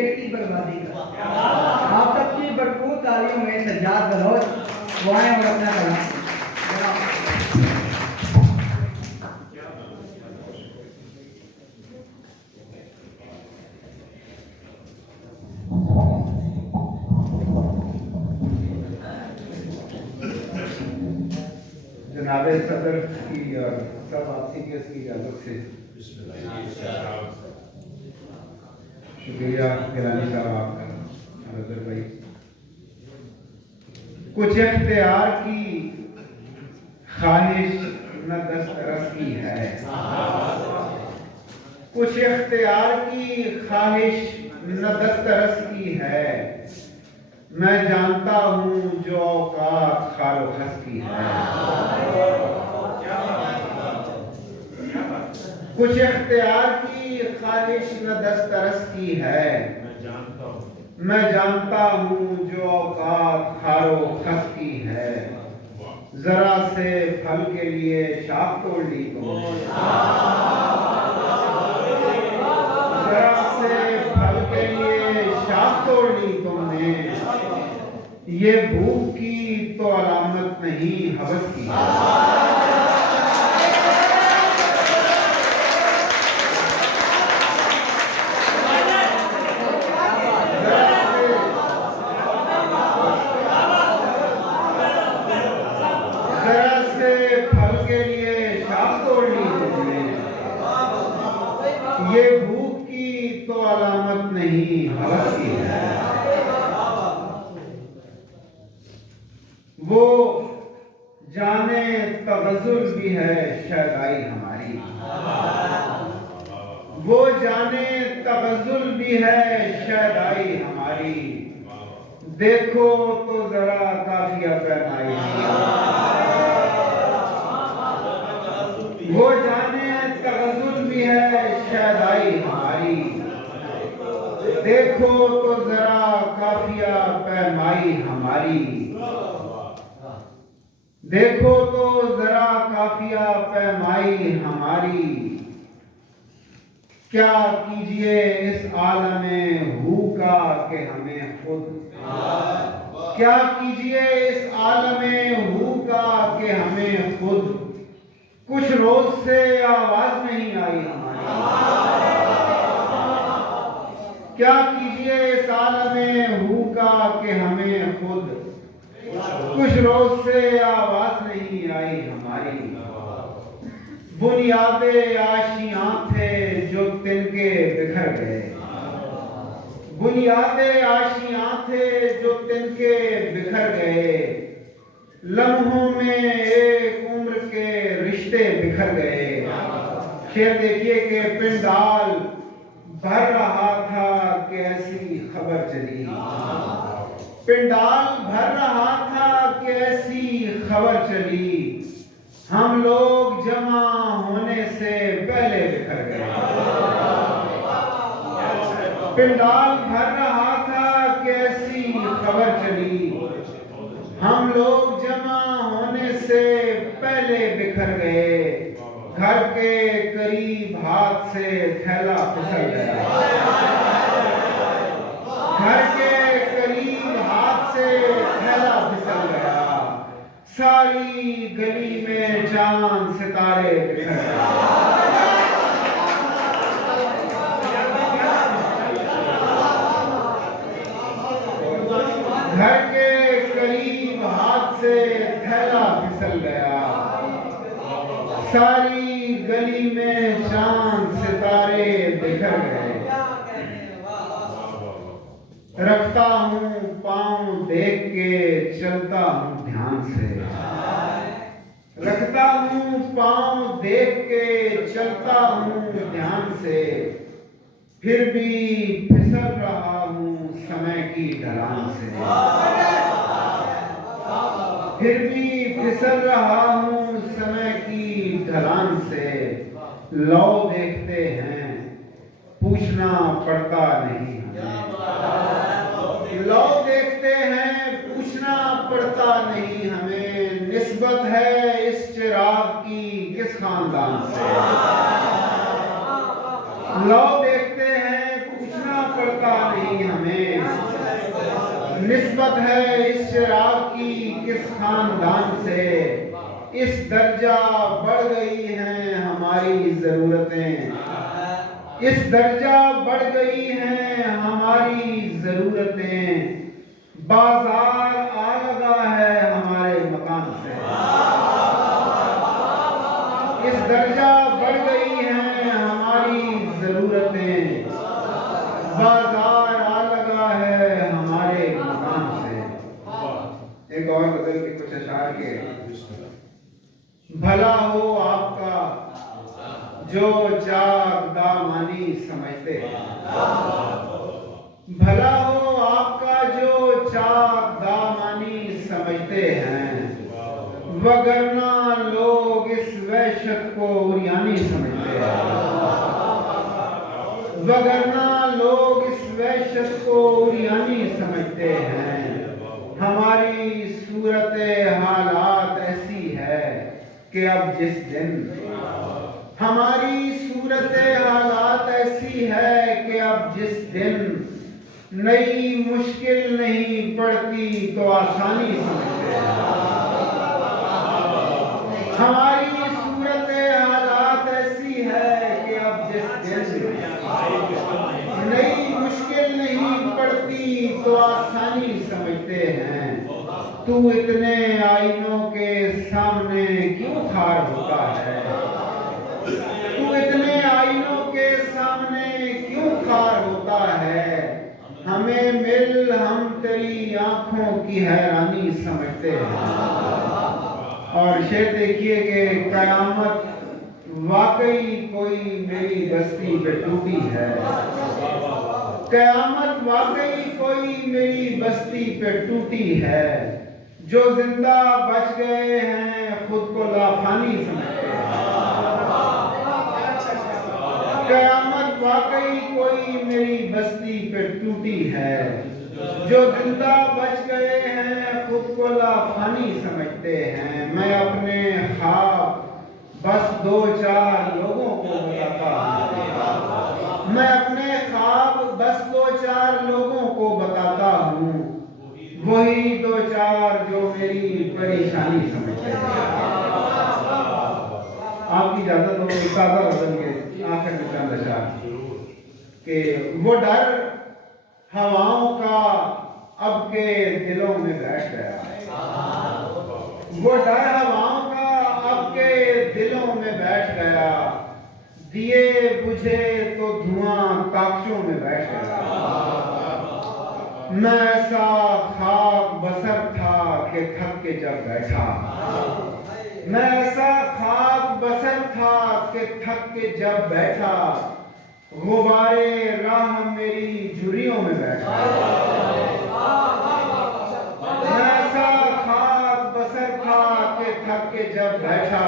पेट की बर्बादी का। आप सबकी भरपूर तालियों में सज्जाद बलोच वो आए और अपना कलाम। जनाबे सदर की और सब आपसी की इसकी इजाजत से शुक्रिया गिलानी साहब आपका अजहर भाई। कुछ इख्तियार की ख्वाहिश न दस्तरस की है, कुछ इख्तियार की ख्वाहिश न दस्तरस की है। मैं जानता हूँ जो औकात खारो खस की है। कुछ इख्तियार की ख्वाहिश न दस्तरस की है। मैं जानता हूँ जो औकात खारो खस की है। जरा से फल के लिए शाख तोड़ ली तुमने, जरा से फल के लिए शाख तोड़ ली तुमने। ये भूख की तो अलामत नहीं हवस की। जरा से फल के लिए शाख तोड़ ली तुमने। ये भूख की तो अलामत नहीं हवस की है। वो जाने तगज़ुल भी है शैदाई हमारी, वो जाने तगज़ुल भी है शैदाई हमारी। देखो तो जरा काफिया पैमाई, वो जाने तगज़ुल भी है शैदाई हमारी। देखो तो जरा काफिया पैमाई हमारी। देखो तो जरा काफिया पैमाई हमारी। क्या कीजिए इस आलमे हू का के हमें खुद, क्या कीजिए इस आलमे हू का के हमें खुद। कुछ रोज से आवाज नहीं आई हमारी। क्या कीजिए इस आलमे हू का के हमें खुद। कुछ रोज से आवाज नहीं आई हमारी। बुनियादे आशियां थे जो तिनके बिखर गए, बुनियादे आशियां थे जो तिनके बिखर गए। लम्हों में एक उम्र के रिश्ते बिखर गए। शेर देखिए कि पिंडाल भर रहा था कि ऐसी खबर चली, पिंडाल भर रहा था कि ऐसी खबर चली। हम लोग जमा होने से पहले बिखर गए। पिंडाल भर रहा था कि ऐसी खबर चली। हम लोग जमा होने से पहले बिखर गए। घर के करीब हाथ से थैला फिसल गया, घर के करीब हाथ से थैला फिसल गया। सारी गली में चांद सितारे बिखर गए। घर के करीब हाथ से थैला फिसल गया। सारी गली में चांद सितारे बिखर गए। रखता हूँ पाँव देख के चलता हूँ ध्यान से, रखता हूँ पाँव देख के चलता हूँ ध्यान से। फिर भी फिसल रहा हूँ समय की ढलान से, फिर भी फिसल रहा हूँ समय की ढलान से। लौ देखते हैं पूछना पड़ता नहीं हमें, लौ देखते हैं पूछना पड़ता नहीं हमें। निस्बत है इस चिराग की किस खानदान से, लौ देखते हैं पूछना पड़ता नहीं निस्बत है इस चिराग की किस खानदान से, इस दर्जा बढ़ गई हैं हमारी जरूरतें, इस दर्जा बढ़ गई हैं हमारी जरूरतें, बाजार आ लगा है हमारे मकान से, इस दर्जा बढ़ गई हैं हमारी जरूरतें, बाजार आ लगा है हमारे मकान से। एक और गजल के कुछ अशार के। भला हो आपका जो चाक दामानी समझते हैं, भला हो आपका जो चाक दामानी समझते हैं, वगरना लोग इस वहशत को उरियानी समझते हैं, वगरना लोग इस वहशत को उरियानी समझते हैं। हमारी सूरत हालात ऐसी है कि अब जिस दिन, हमारी सूरत हालात ऐसी है कि अब जिस दिन नई मुश्किल नहीं पड़ती तो आसानी समझते हैं। हमारी सूरत हालात ऐसी है कि अब जिस दिन नई मुश्किल नहीं पड़ती तो आसानी समझते हैं। तू इतने आईनों के सामने क्यों खार होता है, तू इतने आईनों के सामने क्यों खार होता है। हमें मिल हम तेरी आंखों की हैरानी समझते हैं। और शेर देखिए कि कयामत वाकई कोई मेरी बस्ती पे टूटी है, कयामत वाकई कोई मेरी बस्ती पे टूटी है। जो जिंदा बच गए हैं खुद को लाफानी समझते हैं। कयामत वाकई कोई मेरी बस्ती पे टूटी है। जो जिंदा बच गए हैं खुद को लाफानी समझते हैं। मैं अपने ख्वाब बस दो चार लोगों को बताता हूँ, मैं अपने ख्वाब बस दो चार लोगों को बताता हूँ, वही दो चार जो मेरी परेशानी समझते हैं। आपकी इजाजत हो ताज़ा वजन के आखिर में चंद अशार कि वो डर हवाओं का अब के दिलों में बैठ गया, वो डर हवाओं का अब के दिलों में बैठ गया। दिए बुझे तो धुआं ताक्षों में बैठ गया। मैं ऐसा खाक बसर था कि थक के जब बैठा, मैं ऐसा खाक बसर था कि थक के जब बैठा। गुबारे राह मेरी झुर्रियों में बैठा। मैं ऐसा खाक बसर था कि थक के जब बैठा।